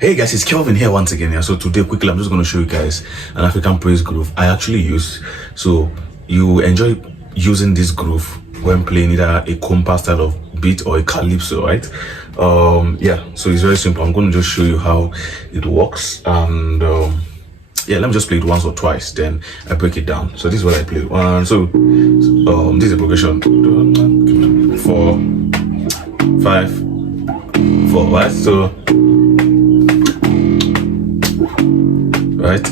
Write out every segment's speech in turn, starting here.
Hey guys, it's Kelvin here once again. Yeah. So today, quickly, I'm just going to show you guys an African praise groove I actually use. So you enjoy using this groove when playing either a Kompa style of beat or a calypso, right? Yeah. So it's very simple. I'm going to just show you how it works, and yeah, let me just play it once or twice, then I break it down. So this is what I play. This is a progression: 4, 5, 4. Right? So. Right, so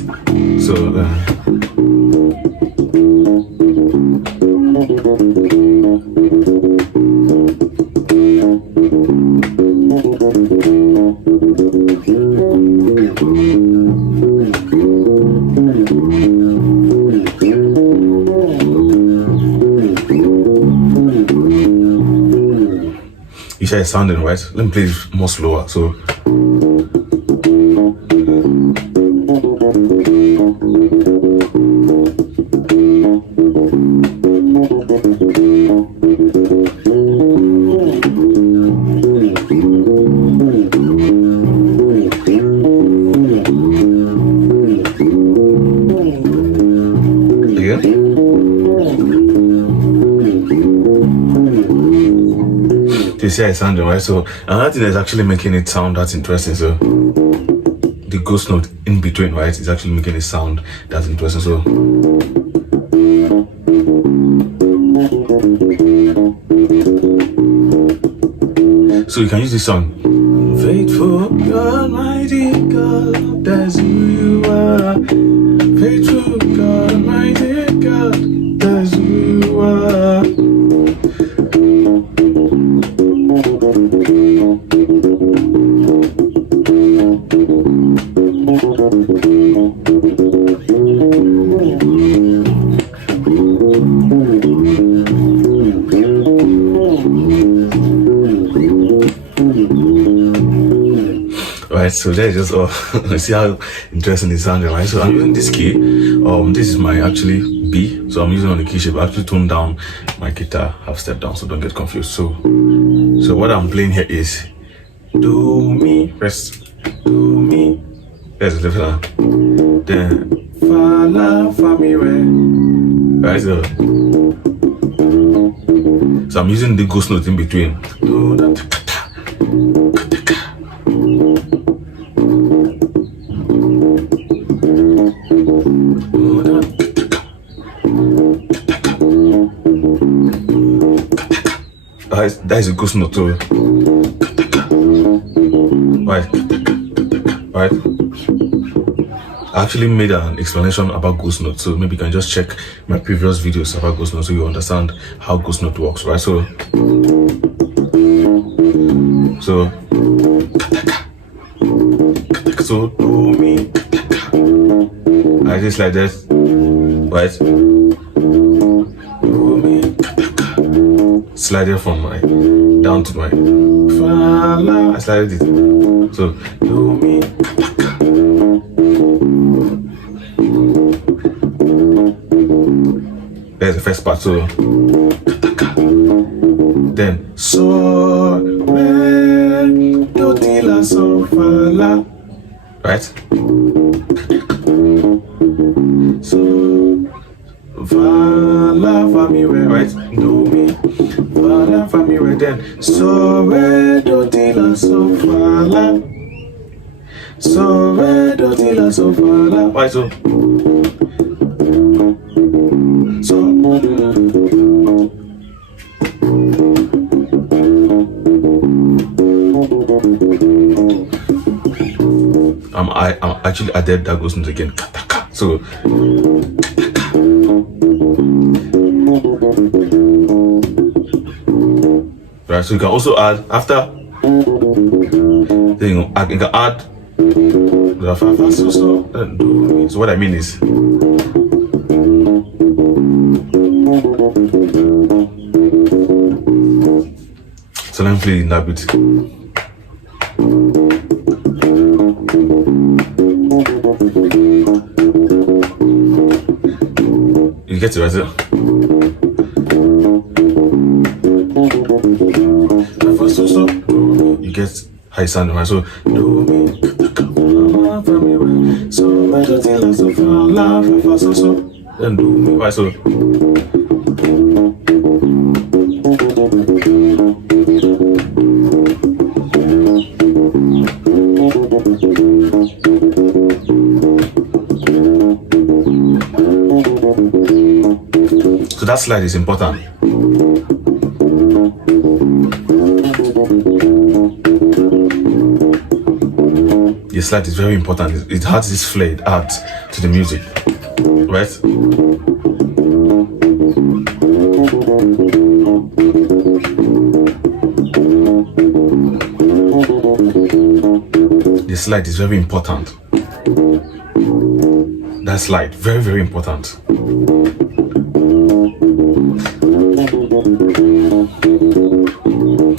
you say it's sounding right. Let me play it more slower. So. You see how it's sounding, right? So another thing that's actually making it sound that's interesting, so the ghost note in between, right, is actually making it sound that's interesting. So you can use this song. Faithful God, mighty God, that's who you are. Faithful God, mighty God, that's who you are. Right, so that's just see how interesting it sounds, right? So I'm using this key. This is my actually B, so I'm using on the key shape. I actually toned down my guitar half step down, so don't get confused. So what I'm playing here is do mi, first do mi, there's the left hand, then fa la fa mi re, right? So I'm using the ghost note in between. Do that. That is a ghost note too. Right. I actually made an explanation about ghost note, so maybe you can just check my previous videos about ghost note so you understand how ghost note works, right? So do mi, I just like that, right? Do mi, slide it from my down to my fa la. I slided it. So do mi. There's the first part. So then so re do ti la so fa la. Right? So fa la fa mi re, right? Do mi fa la fa mi re, then so re do ti la so fa la. So re do ti la so fa la. Right? So I actually added that ghost note again. So right, so you can also add after. Then you can add the fa so. So what I mean is, so let me play in that bit. You get it right there. You get how it sounds, right? So do mi, so, then do mi, right? So that slide is important. The slide is very important. It adds this flair, it adds to the music, right? The slide is very important. That slide, very, very important.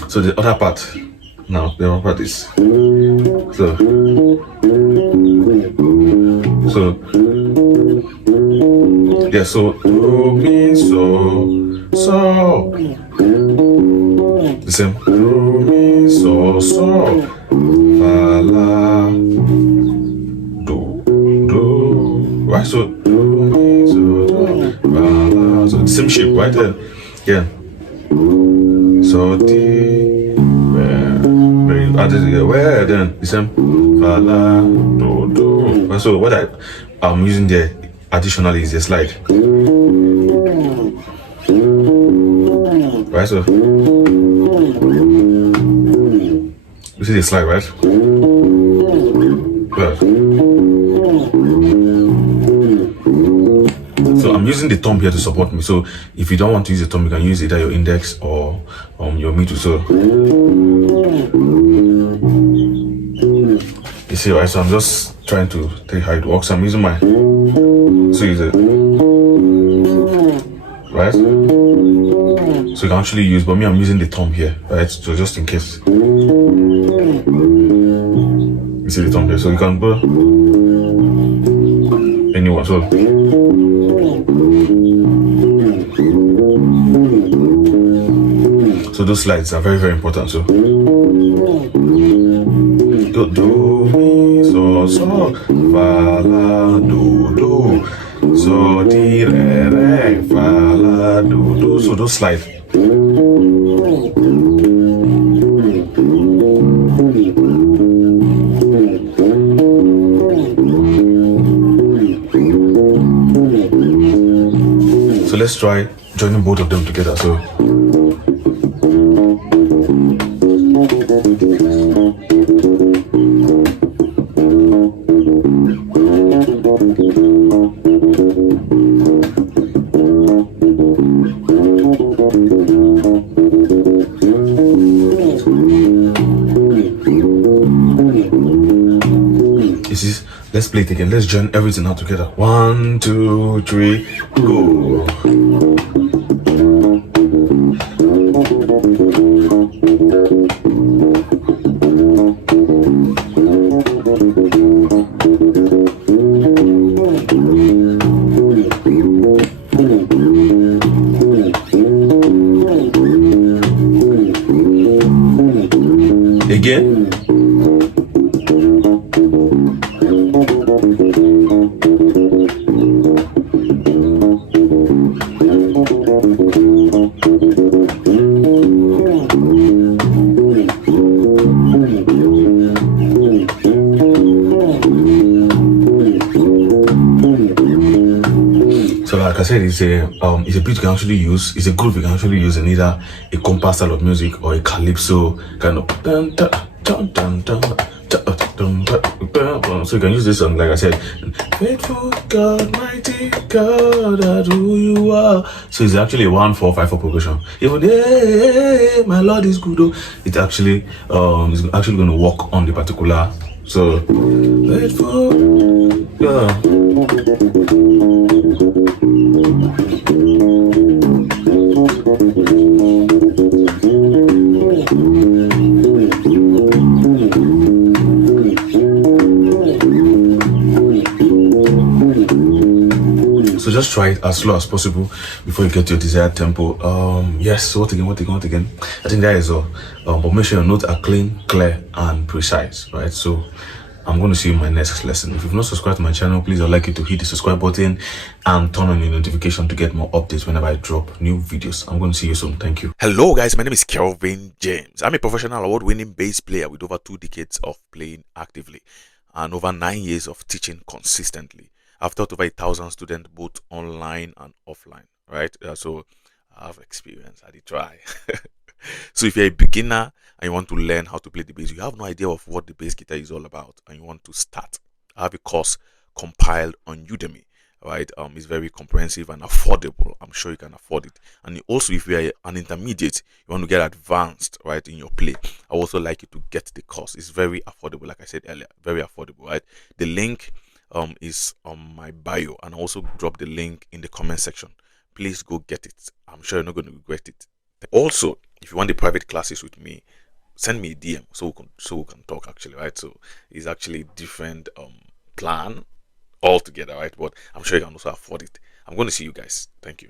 So the other part, now the other part is yeah, so do mi so the same, do mi so fa la do, right? So do mi so fa la, so the same shape, right there, yeah. So the where you add it together, where then the same fa la do. Right, so what I'm using there additionally is the slide, right? So you see the slide, right? Right. So I'm using the thumb here to support me. So if you don't want to use the thumb, you can use either your index or your middle. So you see, right? So I'm just trying to tell you how it works. I'm using my, so use it, right? So you can actually use, but me, I'm using the thumb here, right? So just in case. You see the thumb here, so you can go anyone. So those slides are very, very important. So do mi so fa la do so di re fa la do. So those slides. So let's try joining both of them together. So let's play it again. Let's join everything out together. 1, 2, 3, go. Again. So like I said, it's a beat you can actually use, it's a groove you can actually use in either a Kompa style of music or a calypso kind of so you can use this on, like I said, faithful God, mighty God, that who you are. So it's actually a 1-4-5-4 progression. Even hey, my Lord is good. Oh, it actually is actually going to work on the particular. So faithful God. So just try it as slow as possible before you get to your desired tempo. Yes, so what again? I think that is all. But make sure your notes are clean, clear, and precise, right? So I'm going to see you in my next lesson. If you've not subscribed to my channel, please I'd like you to hit the subscribe button and turn on your notification to get more updates whenever I drop new videos. I'm going to see you soon. Thank you. Hello guys, my name is Kelvin James. I'm a professional award-winning bass player with over 2 decades of playing actively and over 9 years of teaching consistently. I've taught over 1,000 students both online and offline, right? So I have experience. I did try. So if you're a beginner and you want to learn how to play the bass, you have no idea of what the bass guitar is all about, and you want to start, I have a course compiled on Udemy. Right, it's very comprehensive and affordable. I'm sure you can afford it. And also, if you are an intermediate, you want to get advanced, right, in your play, I also like you to get the course. It's very affordable, like I said earlier, very affordable, right? The link is on my bio, and I also drop the link in the comment section. Please go get it. I'm sure you're not going to regret it. Also, if you want the private classes with me, send me a DM so we can talk actually, right? So it's actually different plan altogether, right? But I'm sure you can also afford it. I'm going to see you guys. Thank you.